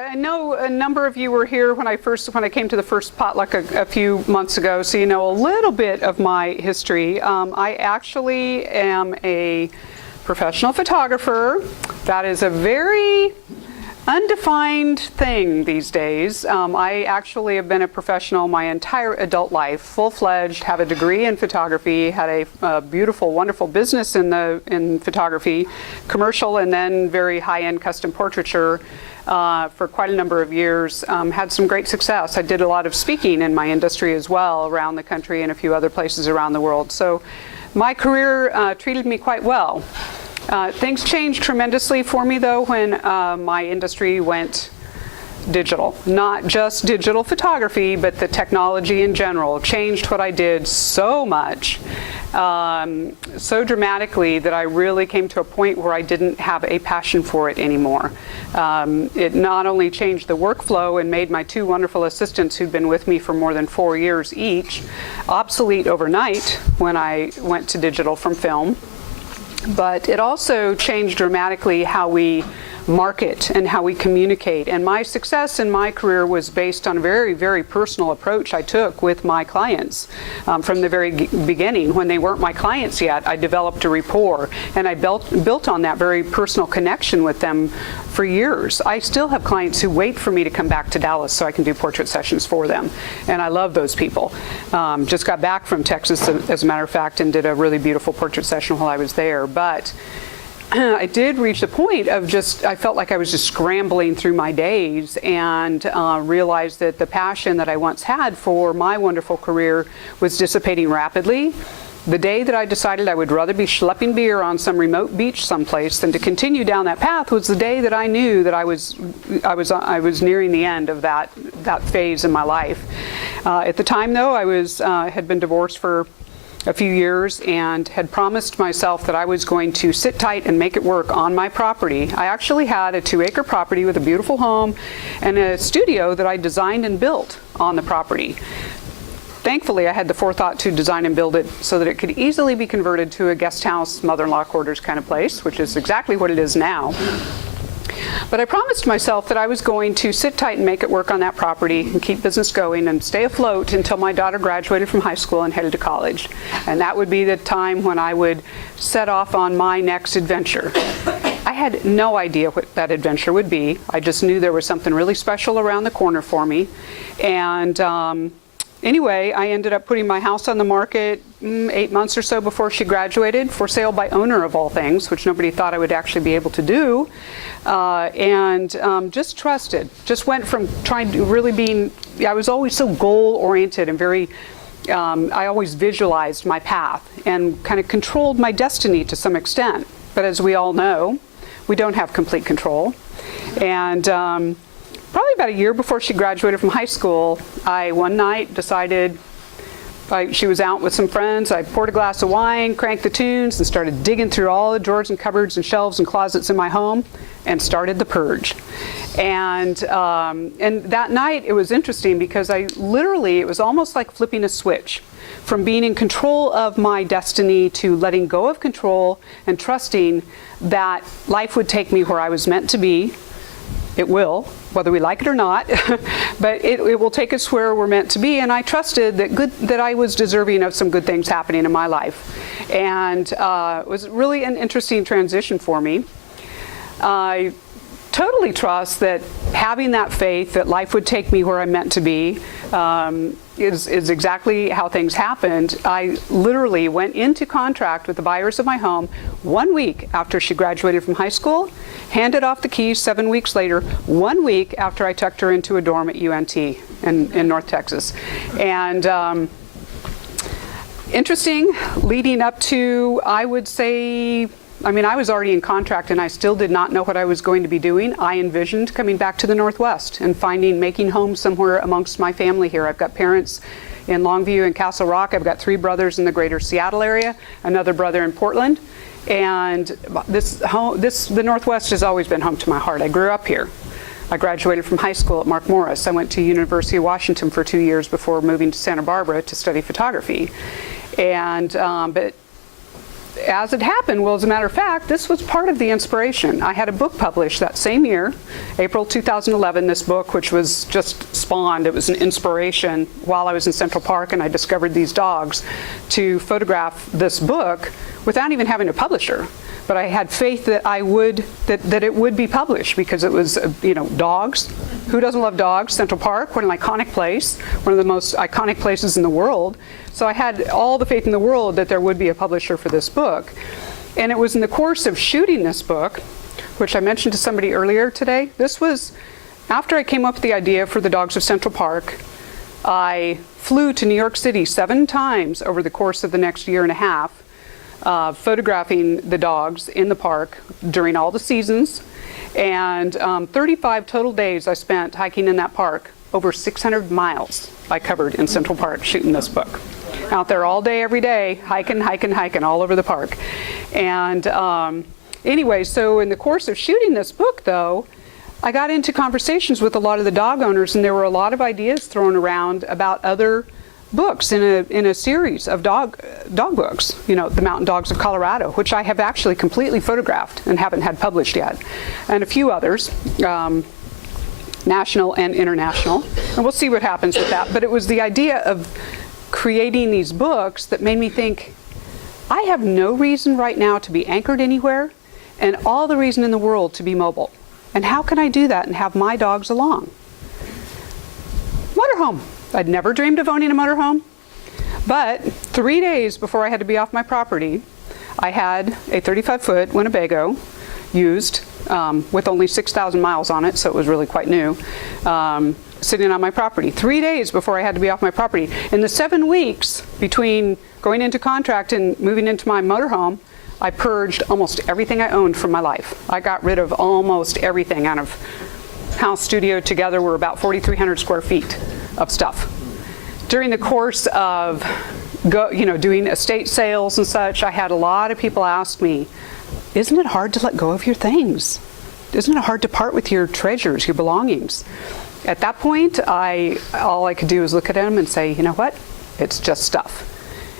I know a number of you were here when I came to the first potluck a few months ago, so you know a little bit of my history. I actually am a professional photographer. That is a very undefined thing these days. I actually have been a professional my entire adult life, full-fledged, have a degree in photography, had a beautiful, wonderful business in photography, commercial and then very high-end custom portraiture for quite a number of years. Had some great success. I did a lot of speaking in my industry as well around the country and a few other places around the world. So my career treated me quite well. Things changed tremendously for me, though, when my industry went digital. Not just digital photography, but the technology in general changed what I did so much, so dramatically that I really came to a point where I didn't have a passion for it anymore. It not only changed the workflow and made my two wonderful assistants who'd been with me for more than 4 years each obsolete overnight when I went to digital from film, but it also changed dramatically how we market and how we communicate. And my success in my career was based on a very, very personal approach I took with my clients. From the very beginning, when they weren't my clients yet, I developed a rapport, and I built on that very personal connection with them for years. I still have clients who wait for me to come back to Dallas so I can do portrait sessions for them, and I love those people. Just got back from Texas, as a matter of fact, and did a really beautiful portrait session while I was there. But I did reach the point of I felt like I was just scrambling through my days, and realized that the passion that I once had for my wonderful career was dissipating rapidly. The day that I decided I would rather be schlepping beer on some remote beach someplace than to continue down that path was the day that I knew that I was nearing the end of that phase in my life. At the time, though, I had been divorced for a few years and had promised myself that I was going to sit tight and make it work on my property. I actually had a 2-acre property with a beautiful home and a studio that I designed and built on the property. Thankfully, I had the forethought to design and build it so that it could easily be converted to a guest house, mother-in-law quarters kind of place, which is exactly what it is now. But I promised myself that I was going to sit tight and make it work on that property and keep business going and stay afloat until my daughter graduated from high school and headed to college. And that would be the time when I would set off on my next adventure. I had no idea what that adventure would be. I just knew there was something really special around the corner for me. And anyway, I ended up putting my house on the market 8 months or so before she graduated, for sale by owner of all things, which nobody thought I would actually be able to do. Just trusted. Just went from trying to really being, I was always so goal-oriented and very, I always visualized my path and kind of controlled my destiny to some extent. But as we all know, we don't have complete control. And probably about a year before she graduated from high school, I one night decided, she was out with some friends, I poured a glass of wine, cranked the tunes, and started digging through all the drawers and cupboards and shelves and closets in my home and started the purge. And that night it was interesting because it was almost like flipping a switch from being in control of my destiny to letting go of control and trusting that life would take me where I was meant to be. It will, whether we like it or not, but it will take us where we're meant to be. And I trusted that I was deserving of some good things happening in my life. And it was really an interesting transition for me. I totally trust that having that faith that life would take me where I'm meant to be is exactly how things happened. I literally went into contract with the buyers of my home 1 week after she graduated from high school, handed off the keys 7 weeks later, 1 week after I tucked her into a dorm at UNT in North Texas. And interesting, leading up to, I would say, I was already in contract and I still did not know what I was going to be doing. I envisioned coming back to the Northwest and making home somewhere amongst my family here. I've got parents in Longview and Castle Rock. I've got 3 brothers in the greater Seattle area, another brother in Portland. And the Northwest has always been home to my heart. I grew up here. I graduated from high school at Mark Morris. I went to University of Washington for 2 years before moving to Santa Barbara to study photography. And but as it happened, well, as a matter of fact, this was part of the inspiration. I had a book published that same year, April 2011, this book, which was just spawned. It was an inspiration while I was in Central Park and I discovered these dogs to photograph this book without even having a publisher. But I had faith that that it would be published because it was, dogs. Who doesn't love dogs? Central Park, what an iconic place, one of the most iconic places in the world. So I had all the faith in the world that there would be a publisher for this book. And it was in the course of shooting this book, which I mentioned to somebody earlier today. This was after I came up with the idea for the Dogs of Central Park. I flew to New York City 7 times over the course of the next year and a half, photographing the dogs in the park during all the seasons. And 35 total days I spent hiking in that park. Over 600 miles I covered in Central Park shooting this book. Out there all day, every day, hiking all over the park. And anyway, so in the course of shooting this book, though, I got into conversations with a lot of the dog owners, and there were a lot of ideas thrown around about other books in a series of dog books, the Mountain Dogs of Colorado, which I have actually completely photographed and haven't had published yet, and a few others, national and international, and we'll see what happens with that. But it was the idea of creating these books that made me think, I have no reason right now to be anchored anywhere, and all the reason in the world to be mobile. And how can I do that and have my dogs along? Motorhome. I'd never dreamed of owning a motorhome, but 3 days before I had to be off my property, I had a 35-foot Winnebago used with only 6,000 miles on it, so it was really quite new, sitting on my property. 3 days before I had to be off my property. In the 7 weeks between going into contract and moving into my motorhome, I purged almost everything I owned from my life. I got rid of almost everything out of house, studio together were about 4,300 square feet of stuff. During the course of doing estate sales and such, I had a lot of people ask me, isn't it hard to let go of your things? Isn't it hard to part with your treasures, your belongings? At that point, all I could do was look at them and say, you know what? It's just stuff.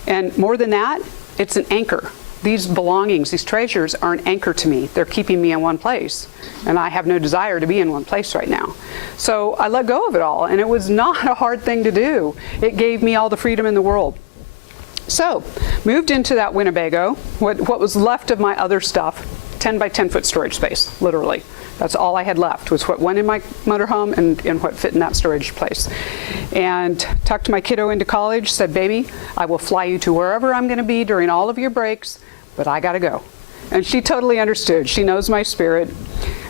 And more than that, it's an anchor. These belongings, these treasures are an anchor to me. They're keeping me in one place. And I have no desire to be in one place right now. So I let go of it all, and it was not a hard thing to do. It gave me all the freedom in the world. So, moved into that Winnebago, what was left of my other stuff, 10 by 10 foot storage space, literally. That's all I had left, was what went in my motorhome and what fit in that storage place. And tucked my kiddo into college, said, baby, I will fly you to wherever I'm gonna be during all of your breaks, but I gotta go. And she totally understood. She knows my spirit.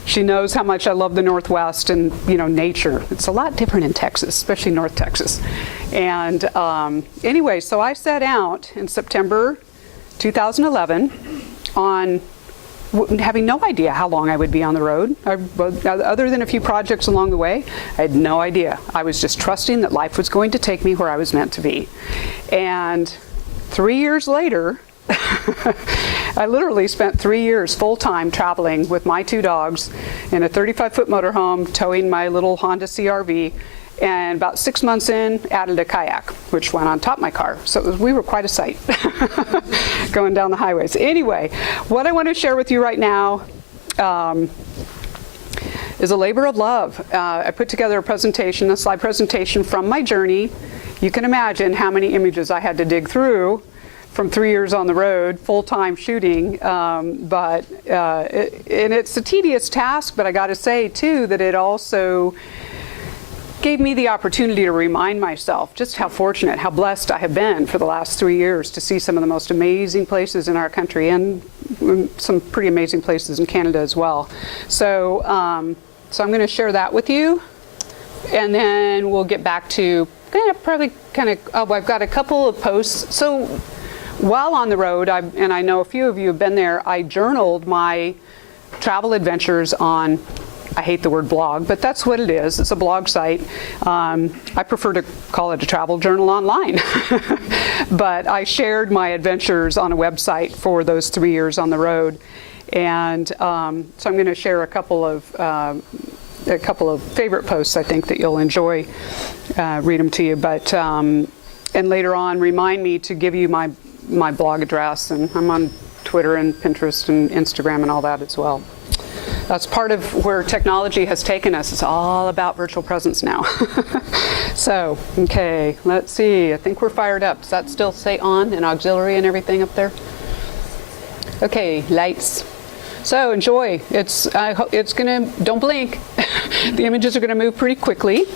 She knows how much I love the Northwest and, nature. It's a lot different in Texas, especially North Texas. And anyway, so I set out in September 2011 on having no idea how long I would be on the road. Other than a few projects along the way, I had no idea. I was just trusting that life was going to take me where I was meant to be. And 3 years later, I literally spent 3 years full-time traveling with my 2 dogs in a 35-foot motorhome, towing my little Honda CR-V, and about 6 months in, added a kayak, which went on top of my car. So we were quite a sight going down the highways. Anyway, what I want to share with you right now is a labor of love. I put together a slide presentation from my journey. You can imagine how many images I had to dig through from 3 years on the road, full-time shooting, and it's a tedious task, but I got to say, too, that it also gave me the opportunity to remind myself just how fortunate, how blessed I have been for the last 3 years to see some of the most amazing places in our country and some pretty amazing places in Canada as well. So, so I'm going to share that with you, and then we'll get back to I've got a couple of posts. So while on the road, and I know a few of you have been there, I journaled my travel adventures on, I hate the word blog, but that's what it is. It's a blog site. I prefer to call it a travel journal online. But I shared my adventures on a website for those 3 years on the road. And so I'm going to share a couple of favorite posts I think that you'll enjoy. Read them to you. But and later on, remind me to give you my blog address. And I'm on Twitter and Pinterest and Instagram and all that as well. That's part of where technology has taken us. It's all about virtual presence now. So, okay, let's see. I think we're fired up. Does that still say on and auxiliary and everything up there? Okay, lights. So enjoy. It's gonna, don't blink. The images are gonna move pretty quickly.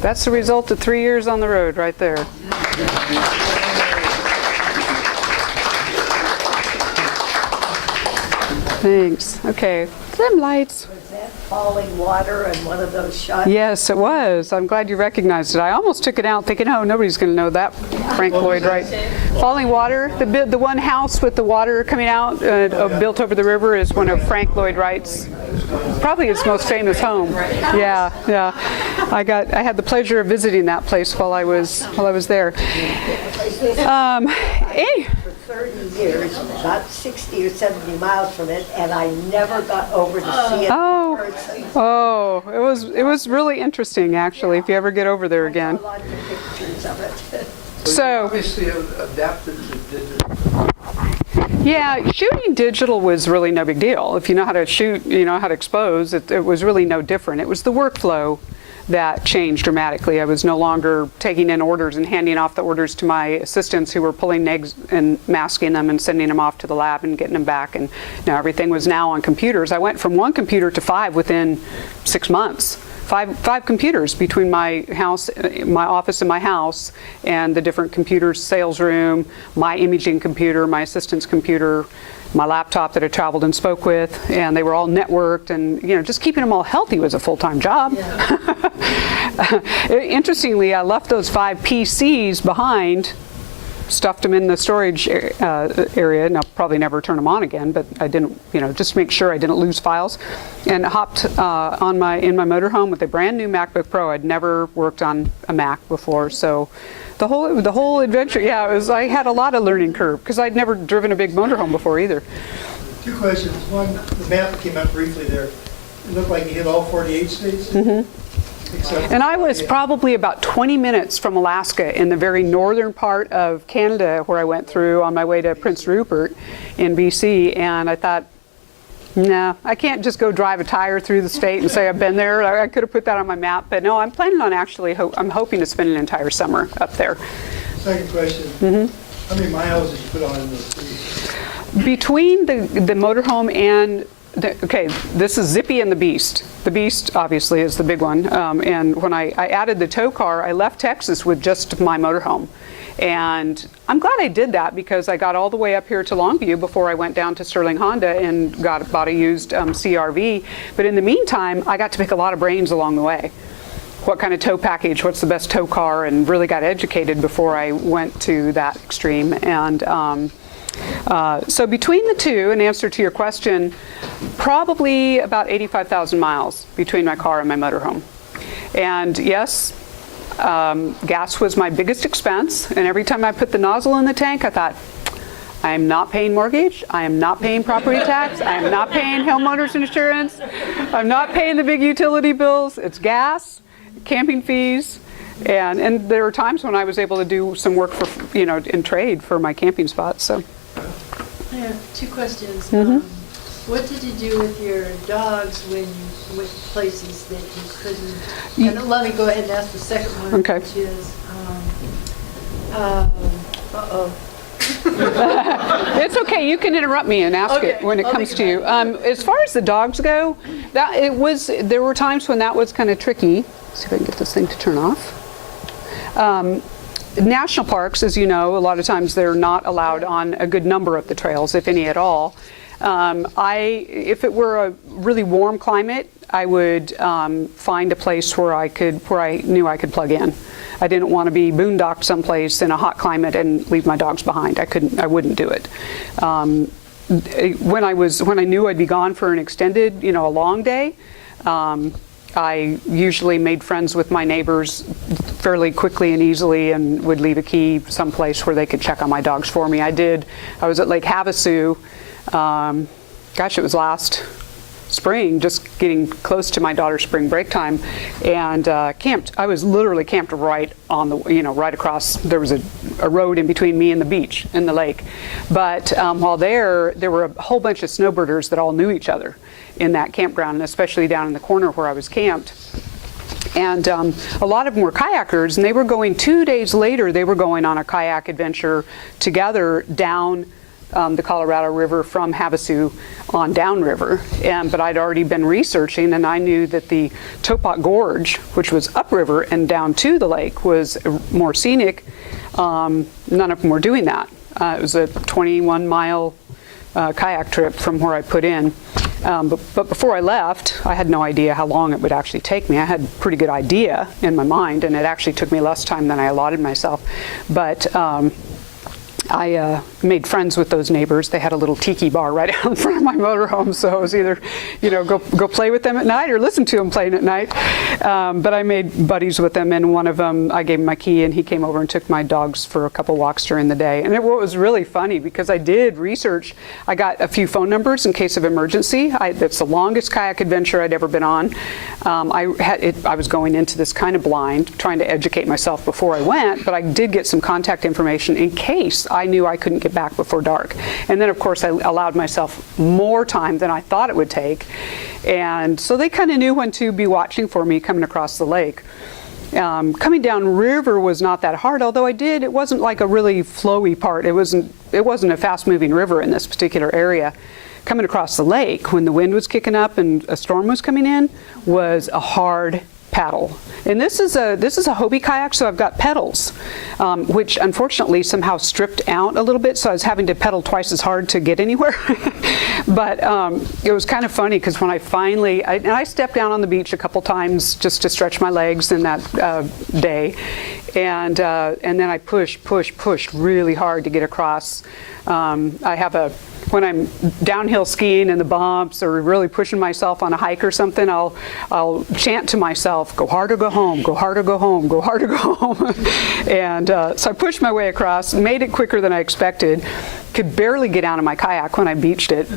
That's the result of 3 years on the road right there. Thanks. Okay. Them lights. Was that falling water and one of those shots? Yes, it was. I'm glad you recognized it. I almost took it out thinking, oh, nobody's going to know that. Frank Lloyd Wright. Falling Water, the one house with the water coming out, built over the river, is one of Frank Lloyd Wright's, probably his most famous home. Yeah, yeah. I had the pleasure of visiting that place while I was there. Hey. 30 years, about 60 or 70 miles from it, and I never got over to see it in person. Oh, it was really interesting, actually, if you ever get over there again. Lots of pictures of it. So obviously adapted to digital. Yeah, shooting digital was really no big deal. If you know how to shoot, you know how to expose, it was really no different. It was the workflow that changed dramatically. I was no longer taking in orders and handing off the orders to my assistants who were pulling eggs and masking them and sending them off to the lab and getting them back. And now everything was now on computers. I went from 1 computer to 5 within 6 months. Five computers between my house, my office and my house, and the different computers, sales room, my imaging computer, my assistant's computer, my laptop that I traveled and spoke with, and they were all networked, and just keeping them all healthy was a full-time job. Yeah. Interestingly, I left those 5 PCs behind, stuffed them in the storage area, and I'll probably never turn them on again, but I didn't, just to make sure I didn't lose files, and hopped in my motorhome with a brand new MacBook Pro. I'd never worked on a Mac before, so the whole adventure, yeah, I had a lot of learning curve because I'd never driven a big motorhome before either. 2 questions. One, the map that came up briefly there. It looked like you hit all 48 states. Mm-hmm. And I was probably about 20 minutes from Alaska in the very northern part of Canada where I went through on my way to Prince Rupert in BC, and I thought, no, I can't just go drive a tire through the state and say I've been there. I could have put that on my map, but no, I'm planning on actually, I'm hoping to spend an entire summer up there. Second question, how many miles did you put on in those 3? Between the motorhome and okay, this is Zippy and the Beast. The Beast, obviously, is the big one. And when I added the tow car, I left Texas with just my motorhome. And I'm glad I did that because I got all the way up here to Longview before I went down to Sterling Honda and bought a used CRV. But in the meantime, I got to pick a lot of brains along the way. What kind of tow package, what's the best tow car, and really got educated before I went to that extreme. And so between the two, in answer to your question, probably about 85,000 miles between my car and my motorhome. And yes, gas was my biggest expense, and every time I put the nozzle in the tank, I thought, I am not paying mortgage, I am not paying property tax, I am not paying homeowners insurance, I'm not paying the big utility bills, it's gas, camping fees, and there were times when I was able to do some work for, in trade for my camping spots, so. I have 2 questions. Mm-hmm. What did you do with your dogs when you went places that you couldn't? And let me go ahead and ask the second one, Okay. which is, It's okay. You can interrupt me and ask it when it comes to you. As far as the dogs go, there were times when that was kind of tricky. Let's see if I can get this thing to turn off. National parks, as you know, a lot of times they're not allowed on a good number of the trails, if any at all. If it were a really warm climate, I would find a place where I knew I could plug in. I didn't want to be boondocked someplace in a hot climate and leave my dogs behind. I wouldn't do it. When I knew I'd be gone for an extended, a long day, I usually made friends with my neighbors fairly quickly and easily and would leave a key someplace where they could check on my dogs for me. I was at Lake Havasu, it was last spring, just getting close to my daughter's spring break time, and camped. I was literally camped right on the, right across. There was a road in between me and the beach and the lake. But while there were a whole bunch of snowbirders that all knew each other in that campground, and especially down in the corner where I was camped. And a lot of them were kayakers, and they were going 2 days later, they were going on a kayak adventure together down the Colorado River from Havasu on downriver. But I'd already been researching, and I knew that the Topak Gorge, which was upriver and down to the lake, was more scenic. None of them were doing that. It was a 21-mile kayak trip from where I put in. But before I left, I had no idea how long it would actually take me. I had a pretty good idea in my mind, and it actually took me less time than I allotted myself. But I made friends with those neighbors. They had a little tiki bar right out in front of my motorhome, so it was either, go play with them at night or listen to them playing at night. But I made buddies with them, and one of them, I gave him my key, and he came over and took my dogs for a couple walks during the day. And what was really funny, because I did research, I got a few phone numbers in case of emergency. That's the longest kayak adventure I'd ever been on. I was going into this kind of blind, trying to educate myself before I went, but I did get some contact information in case I knew I couldn't get back before dark. And then, of course, I allowed myself more time than I thought it would take. And so they kind of knew when to be watching for me coming across the lake. Coming down river was not that hard, although it wasn't like a really flowy part. It wasn't a fast-moving river in this particular area. Coming across the lake when the wind was kicking up and a storm was coming in was a hard paddle. And this is a Hobie kayak, so I've got pedals, which unfortunately somehow stripped out a little bit, so I was having to pedal twice as hard to get anywhere. But it was kind of funny because when I finally, I stepped down on the beach a couple times just to stretch my legs in that day, and then I pushed really hard to get across. When I'm downhill skiing in the bumps or really pushing myself on a hike or something, I'll chant to myself, go hard or go home, go hard or go home, go hard or go home. And so I pushed my way across, made it quicker than I expected, could barely get out of my kayak when I beached it.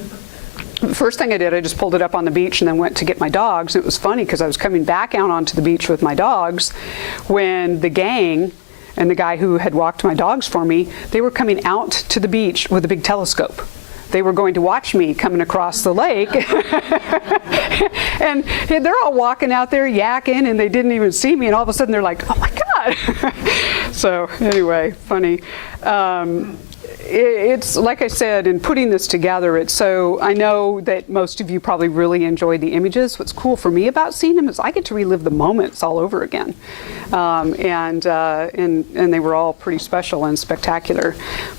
The first thing I did, I just pulled it up on the beach and then went to get my dogs. It was funny because I was coming back out onto the beach with my dogs when the gang and the guy who had walked my dogs for me, they were coming out to the beach with a big telescope. They were going to watch me coming across the lake. And they're all walking out there yakking, and they didn't even see me, and all of a sudden they're like, oh my God. So anyway, funny. It's like I said, in putting this together, I know that most of you probably really enjoy the images. What's cool for me about seeing them is I get to relive the moments all over again. And they were all pretty special and spectacular.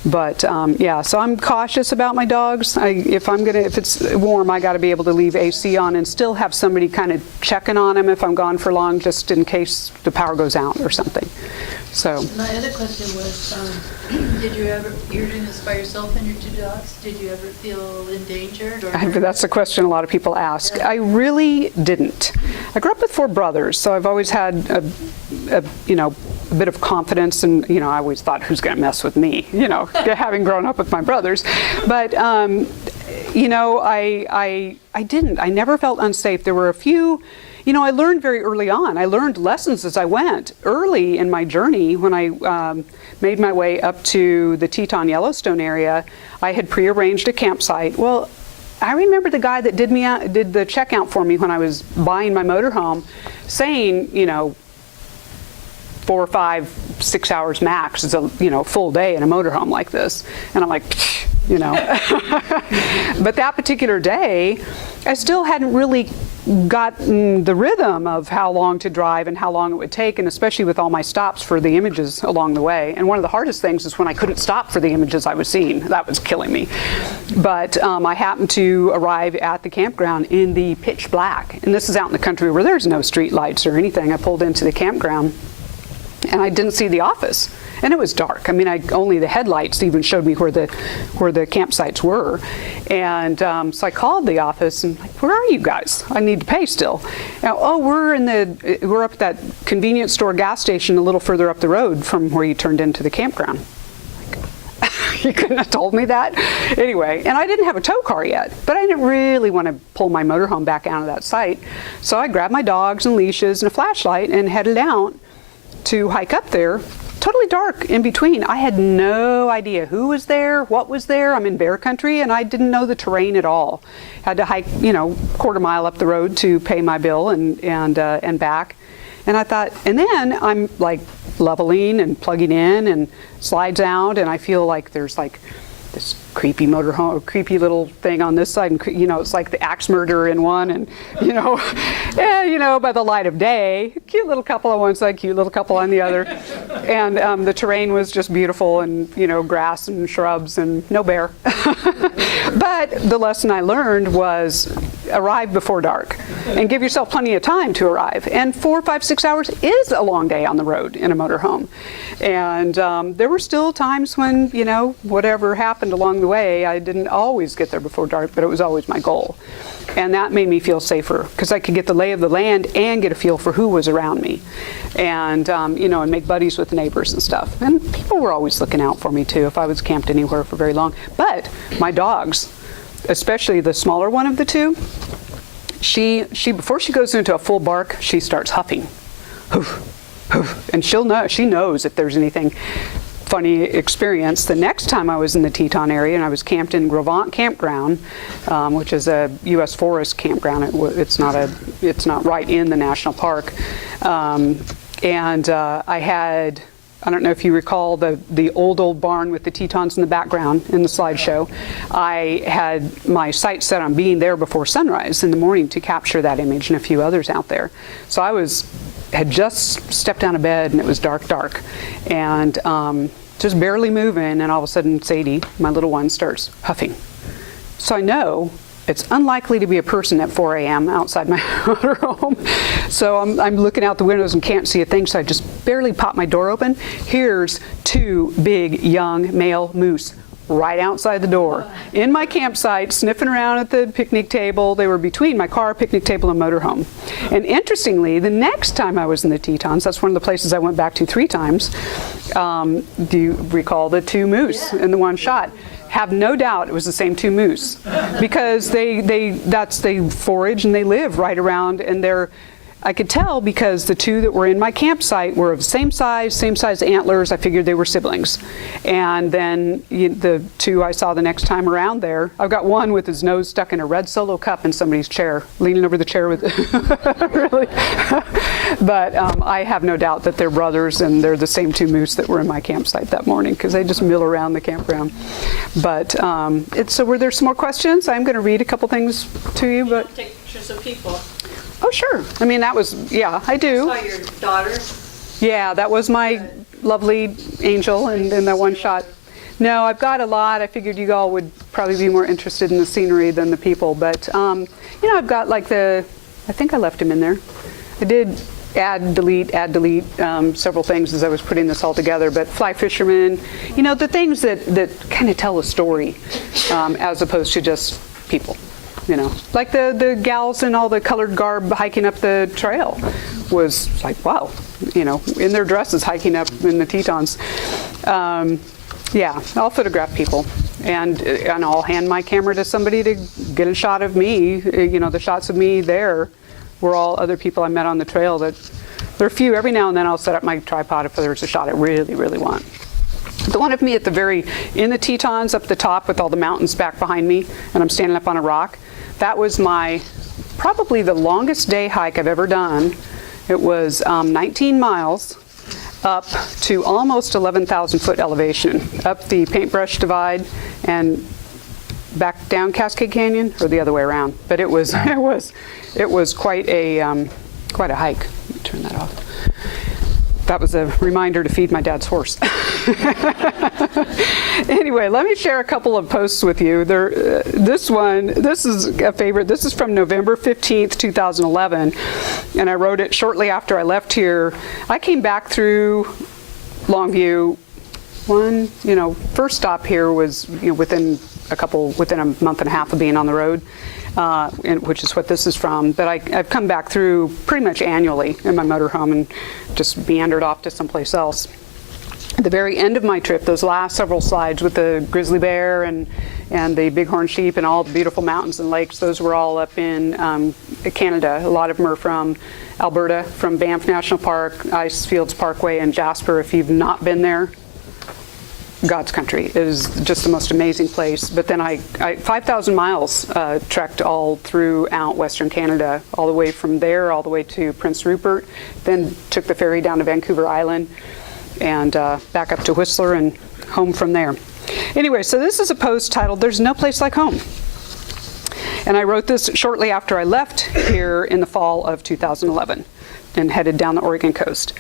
But yeah, so I'm cautious about my dogs. If it's warm, I got to be able to leave AC on and still have somebody kind of checking on them if I'm gone for long, just in case the power goes out or something. So my other question was, you're doing this by yourself and your two dogs? Did you ever feel endangered? That's a question a lot of people ask. I really didn't. I grew up with 4 brothers, so I've always had a bit of confidence, and I always thought, who's going to mess with me? Having grown up with my brothers. But I didn't. I never felt unsafe. There were a few. I learned very early on. I learned lessons as I went. Early in my journey, when I made my way up to the Teton Yellowstone area, I had prearranged a campsite. Well, I remember the guy that did the checkout for me when I was buying my motorhome saying, 4, 5, 6 hours max is a full day in a motorhome like this. And I'm like, But that particular day, I still hadn't really gotten the rhythm of how long to drive and how long it would take, and especially with all my stops for the images along the way. And one of the hardest things is when I couldn't stop for the images I was seeing. That was killing me. But I happened to arrive at the campground in the pitch black. And this is out in the country where there's no street lights or anything. I pulled into the campground and I didn't see the office. And it was dark. I mean, only the headlights even showed me where the campsites were. And so I called the office and like, where are you guys? I need to pay still. Now, we're up at that convenience store gas station a little further up the road from where you turned into the campground. You couldn't have told me that. Anyway, and I didn't have a tow car yet, but I didn't really want to pull my motorhome back out of that site. So I grabbed my dogs and leashes and a flashlight and headed out to hike up there. Totally dark in between. I had no idea who was there, what was there. I'm in bear country and I didn't know the terrain at all. Had to hike, quarter mile up the road to pay my bill and back. And I thought, and then I'm like leveling and plugging in and slides out, and I feel like there's like this creepy motorhome, creepy little thing on this side, and it's like the axe murderer in one, and by the light of day, cute little couple on one side, cute little couple on the other, and the terrain was just beautiful, and grass and shrubs and no bear. But the lesson I learned was arrive before dark and give yourself plenty of time to arrive. And 4, 5, 6 hours is a long day on the road in a motorhome. And there were still times when, whatever happened along the way, I didn't always get there before dark, but it was always my goal. And that made me feel safer because I could get the lay of the land and get a feel for who was around me, and and make buddies with neighbors and stuff. And people were always looking out for me too if I was camped anywhere for very long. But my dogs, especially the smaller one of the two, she before she goes into a full bark, she starts huffing, hoof, hoof, and she knows if there's anything. Funny experience. The next time I was in the Teton area and I was camped in Gravant Campground, which is a U.S. forest campground. It's not right in the national park. I had, I don't know if you recall the old barn with the Tetons in the background in the slideshow. I had my sights set on being there before sunrise in the morning to capture that image and a few others out there. So I had just stepped out of bed and it was dark, and just barely moving, and all of a sudden Sadie, my little one, starts huffing. So I know it's unlikely to be a person at 4 a.m. outside my motorhome. So I'm looking out the windows and can't see a thing, so I just barely pop my door open. Here's 2 big young male moose right outside the door in my campsite, sniffing around at the picnic table. They were between my car, picnic table, and motorhome. And interestingly, the next time I was in the Tetons, that's one of the places I went back to 3 times. Do you recall the 2 moose in the one shot? Have no doubt it was the same 2 moose, because they forage and they live right around, and I could tell because the 2 that were in my campsite were of the same size antlers. I figured they were siblings. And then the 2 I saw the next time around there, I've got one with his nose stuck in a red Solo cup in somebody's chair, leaning over the chair with really. But I have no doubt that they're brothers, and they're the same 2 moose that were in my campsite that morning, because they just mill around the campground. But so were there some more questions? I'm going to read a couple things to you. But Take pictures of people. Oh, sure. I mean, I do. I saw your daughter. Yeah, that was my lovely angel in that one shot. No, I've got a lot. I figured you all would probably be more interested in the scenery than the people. But, I've got like I think I left him in there. I did add, delete, several things as I was putting this all together. But fly fishermen, the things that kind of tell a story as opposed to just people. Like the gals in all the colored garb hiking up the trail was like, wow, in their dresses hiking up in the Tetons. Yeah, I'll photograph people, and I'll hand my camera to somebody to get a shot of me. The shots of me there were all other people I met on the trail. There are a few. Every now and then I'll set up my tripod if there's a shot I really, really want. The one of me in the Tetons up the top with all the mountains back behind me, and I'm standing up on a rock, that was probably the longest day hike I've ever done. It was 19 miles up to almost 11,000 foot elevation, up the Paintbrush Divide and back down Cascade Canyon, or the other way around. But it was quite a hike. Let me turn that off. That was a reminder to feed my dad's horse. Anyway, let me share a couple of posts with you. This is a favorite. This is from November 15th, 2011, and I wrote it shortly after I left here. I came back through Longview. First stop here was within a month and a half of being on the road. Which is what this is from. But I've come back through pretty much annually in my motorhome and just meandered off to someplace else. At the very end of my trip, those last several slides with the grizzly bear and the bighorn sheep and all the beautiful mountains and lakes, those were all up in Canada. A lot of them are from Alberta, from Banff National Park, Icefields Parkway, and Jasper. If you've not been there, God's country. It is just the most amazing place. But then I 5,000 miles trekked all throughout Western Canada, all the way from there all the way to Prince Rupert, then took the ferry down to Vancouver Island, and back up to Whistler and home from there. Anyway, so this is a post titled, "There's No Place Like Home." And I wrote this shortly after I left here in the fall of 2011 and headed down the Oregon coast.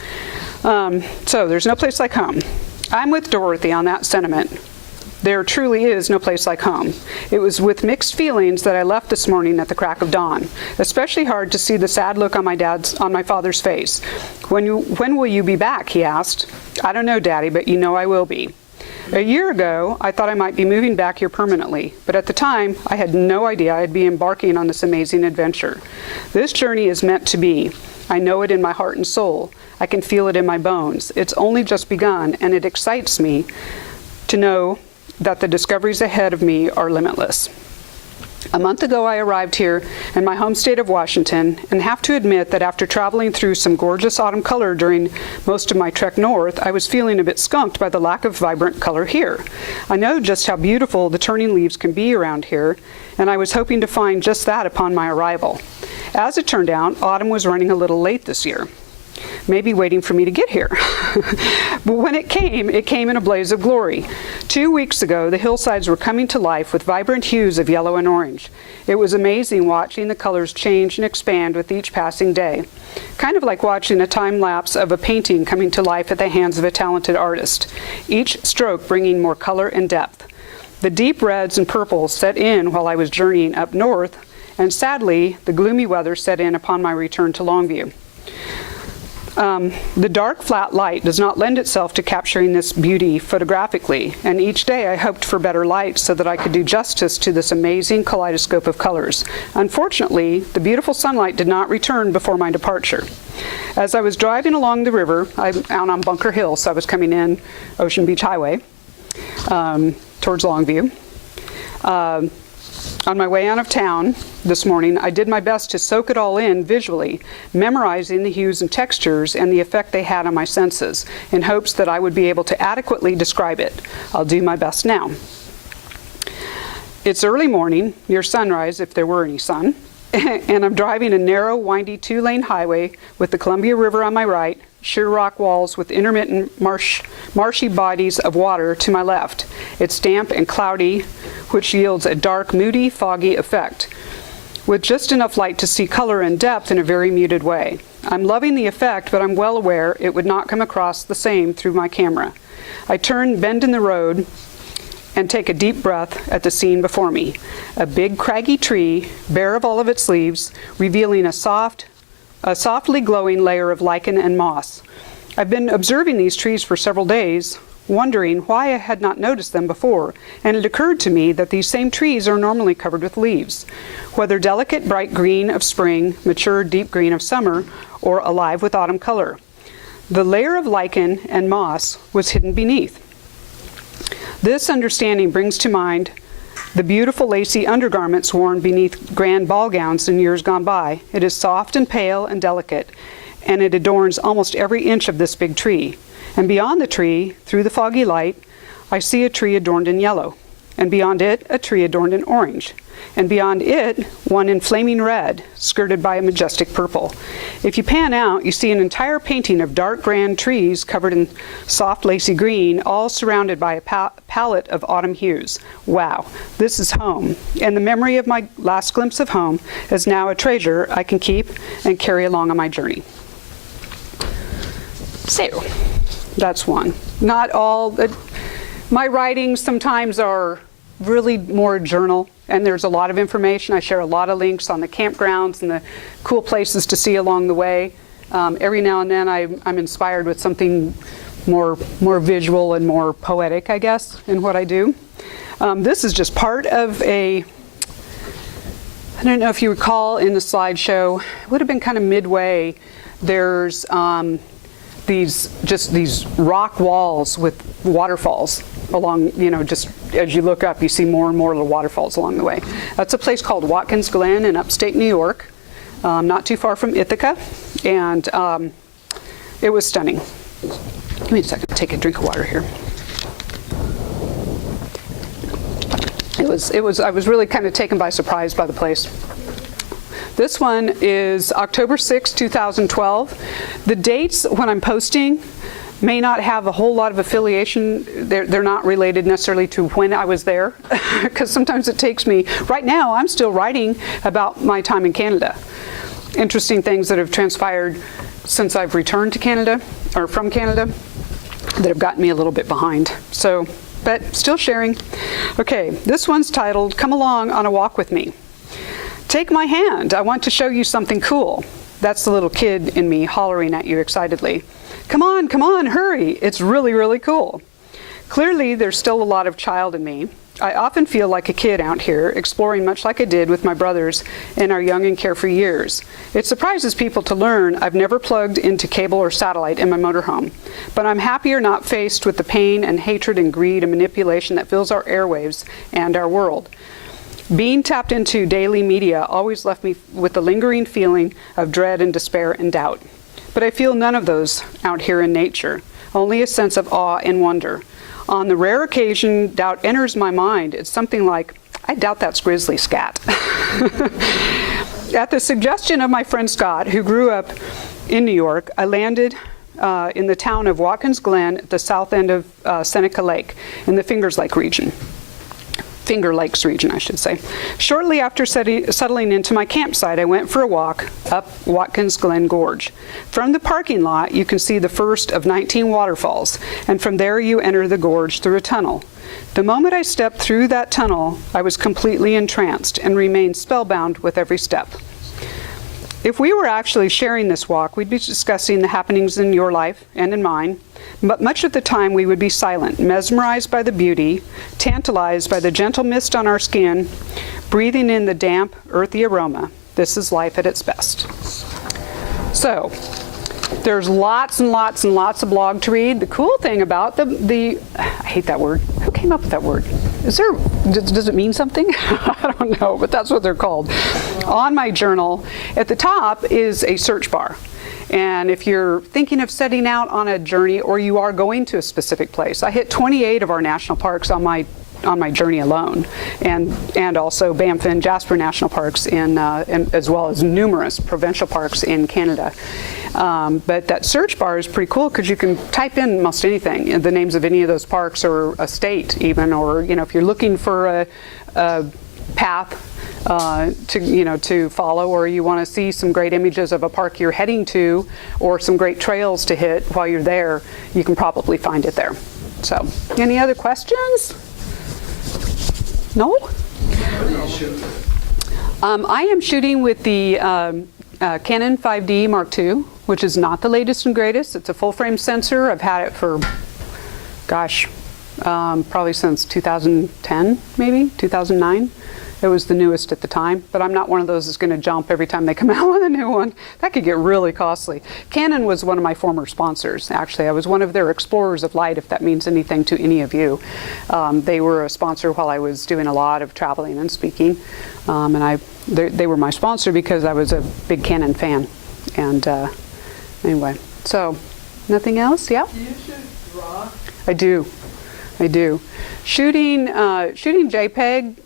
So there's no place like home. I'm with Dorothy on that sentiment. There truly is no place like home. It was with mixed feelings that I left this morning at the crack of dawn. Especially hard to see the sad look on my father's face. When will you be back? He asked. I don't know, Daddy, but you know I will be. A year ago, I thought I might be moving back here permanently, but at the time, I had no idea I'd be embarking on this amazing adventure. This journey is meant to be. I know it in my heart and soul. I can feel it in my bones. It's only just begun, and it excites me to know that the discoveries ahead of me are limitless. A month ago, I arrived here in my home state of Washington and have to admit that after traveling through some gorgeous autumn color during most of my trek north, I was feeling a bit skunked by the lack of vibrant color here. I know just how beautiful the turning leaves can be around here, and I was hoping to find just that upon my arrival. As it turned out, autumn was running a little late this year. Maybe waiting for me to get here. But when it came in a blaze of glory. 2 weeks ago, the hillsides were coming to life with vibrant hues of yellow and orange. It was amazing watching the colors change and expand with each passing day. Kind of like watching a time lapse of a painting coming to life at the hands of a talented artist, each stroke bringing more color and depth. The deep reds and purples set in while I was journeying up north, and sadly, the gloomy weather set in upon my return to Longview. The dark, flat light does not lend itself to capturing this beauty photographically, and each day I hoped for better light so that I could do justice to this amazing kaleidoscope of colors. Unfortunately, the beautiful sunlight did not return before my departure. As I was driving along the river, I'm out on Bunker Hill, so I was coming in Ocean Beach Highway towards Longview. On my way out of town this morning, I did my best to soak it all in visually, memorizing the hues and textures and the effect they had on my senses, in hopes that I would be able to adequately describe it. I'll do my best now. It's early morning, near sunrise if there were any sun, and I'm driving a narrow, windy 2-lane highway with the Columbia River on my right, sheer rock walls with intermittent marshy bodies of water to my left. It's damp and cloudy, which yields a dark, moody, foggy effect, with just enough light to see color and depth in a very muted way. I'm loving the effect, but I'm well aware it would not come across the same through my camera. I turn, bend in the road, and take a deep breath at the scene before me. A big, craggy tree, bare of all of its leaves, revealing a softly glowing layer of lichen and moss. I've been observing these trees for several days, wondering why I had not noticed them before, and it occurred to me that these same trees are normally covered with leaves, whether delicate bright green of spring, mature deep green of summer, or alive with autumn color. The layer of lichen and moss was hidden beneath. This understanding brings to mind the beautiful lacy undergarments worn beneath grand ball gowns in years gone by. It is soft and pale and delicate, and it adorns almost every inch of this big tree. And beyond the tree, through the foggy light, I see a tree adorned in yellow, and beyond it, a tree adorned in orange, and beyond it, one in flaming red, skirted by a majestic purple. If you pan out, you see an entire painting of dark grand trees covered in soft lacy green, all surrounded by a palette of autumn hues. Wow, this is home, and the memory of my last glimpse of home is now a treasure I can keep and carry along on my journey. So, that's one. Not all, my writings sometimes are really more journal, and there's a lot of information. I share a lot of links on the campgrounds and the cool places to see along the way. Every now and then I'm inspired with something more visual and more poetic, I guess, in what I do. This is just part of I don't know if you recall in the slideshow, it would have been kind of midway, there's these rock walls with waterfalls along, just as you look up, you see more and more little waterfalls along the way. That's a place called Watkins Glen in upstate New York, not too far from Ithaca, and it was stunning. Give me a second to take a drink of water here. I was really kind of taken by surprise by the place. This one is October 6, 2012. The dates when I'm posting may not have a whole lot of affiliation. They're not related necessarily to when I was there, because sometimes it takes me. Right now, I'm still writing about my time in Canada. Interesting things that have transpired since I've returned to Canada, or from Canada, that have gotten me a little bit behind. So, but still sharing. Okay, this one's titled, Come Along on a Walk With Me. Take my hand, I want to show you something cool. That's the little kid in me hollering at you excitedly. Come on, hurry, it's really, really cool. Clearly, there's still a lot of child in me. I often feel like a kid out here, exploring much like I did with my brothers in our young and carefree years. It surprises people to learn I've never plugged into cable or satellite in my motorhome, but I'm happier not faced with the pain and hatred and greed and manipulation that fills our airwaves and our world. Being tapped into daily media always left me with the lingering feeling of dread and despair and doubt. But I feel none of those out here in nature, only a sense of awe and wonder. On the rare occasion doubt enters my mind, it's something like, I doubt that's grizzly scat. At the suggestion of my friend Scott, who grew up in New York, I landed in the town of Watkins Glen at the south end of Seneca Lake in the Finger Lakes region, I should say. Shortly after settling into my campsite, I went for a walk up Watkins Glen Gorge. From the parking lot, you can see the first of 19 waterfalls, and from there you enter the gorge through a tunnel. The moment I stepped through that tunnel, I was completely entranced and remained spellbound with every step. If we were actually sharing this walk, we'd be discussing the happenings in your life and in mine, but much of the time we would be silent, mesmerized by the beauty, tantalized by the gentle mist on our skin, breathing in the damp, earthy aroma. This is life at its best. So, there's lots and lots and lots of blog to read. The cool thing about I hate that word. Who came up with that word? Does it mean something? I don't know, but that's what they're called. On my journal, at the top is a search bar. And if you're thinking of setting out on a journey or you are going to a specific place, I hit 28 of our national parks on my journey alone, and also Banff and Jasper National Parks and as well as numerous provincial parks in Canada. But that search bar is pretty cool because you can type in almost anything, the names of any of those parks or a state even, or if you're looking for a path to follow, or you want to see some great images of a park you're heading to, or some great trails to hit while you're there, you can probably find it there. So, any other questions? No? I am shooting with the Canon 5D Mark II, which is not the latest and greatest. It's a full-frame sensor. I've had it for, probably since 2010, maybe 2009. It was the newest at the time, but I'm not one of those that's going to jump every time they come out with a new one. That could get really costly. Canon was one of my former sponsors, actually. I was one of their Explorers of Light, if that means anything to any of you. They were a sponsor while I was doing a lot of traveling and speaking, and they were my sponsor because I was a big Canon fan. And anyway, so nothing else? Yeah? Do you shoot raw? I do. Shooting JPEG,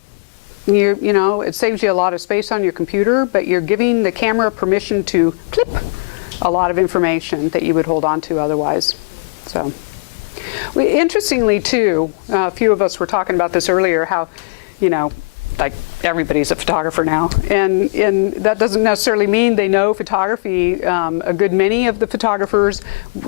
it saves you a lot of space on your computer, but you're giving the camera permission to clip a lot of information that you would hold on to otherwise. So, interestingly too, a few of us were talking about this earlier, how, like everybody's a photographer now, and that doesn't necessarily mean they know photography. A good many of the photographers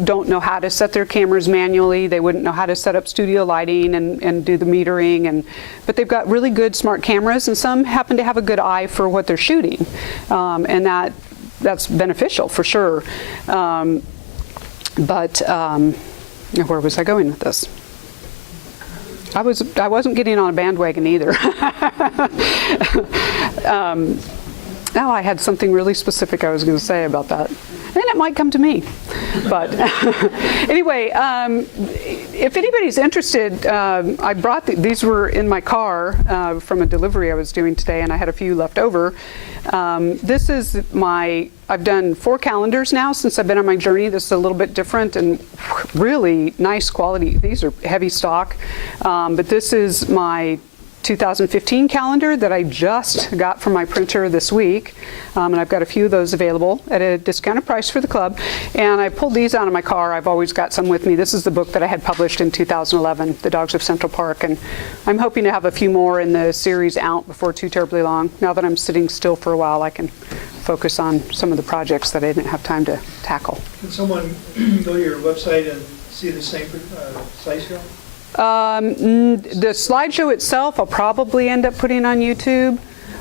don't know how to set their cameras manually. They wouldn't know how to set up studio lighting and do the metering, but they've got really good smart cameras, and some happen to have a good eye for what they're shooting, and that's beneficial for sure. But where was I going with this? I wasn't getting on a bandwagon either. Now I had something really specific I was going to say about that. And it might come to me. But anyway, if anybody's interested, I brought these were in my car from a delivery I was doing today, and I had a few left over. This is I've done 4 calendars now since I've been on my journey. This is a little bit different and really nice quality. These are heavy stock, but this is my 2015 calendar that I just got from my printer this week, and I've got a few of those available at a discounted price for the club. And I pulled these out of my car. I've always got some with me. This is the book that I had published in 2011, The Dogs of Central Park, and I'm hoping to have a few more in the series out before too terribly long. Now that I'm sitting still for a while, I can focus on some of the projects that I didn't have time to tackle. Can someone go to your website and see the same slideshow? The slideshow itself I'll probably end up putting on YouTube.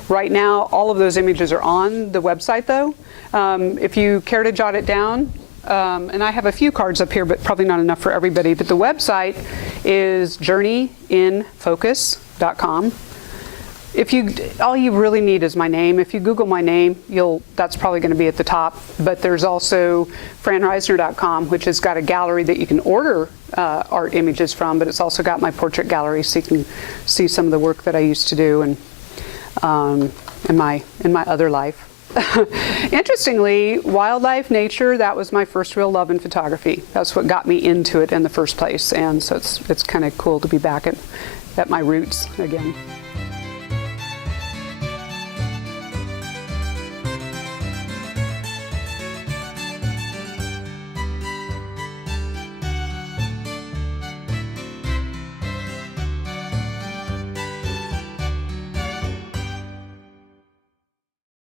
Right now, all of those images are on the website, though. If you care to jot it down, and I have a few cards up here, but probably not enough for everybody, but the website is journeyinfocus.com. All you really need is my name. If you Google my name, that's probably going to be at the top. But there's also franreisner.com, which has got a gallery that you can order art images from, but it's also got my portrait gallery, so you can see some of the work that I used to do and in my other life. Interestingly, wildlife, nature, that was my first real love in photography. That's what got me into it in the first place, and so it's kind of cool to be back at my roots again.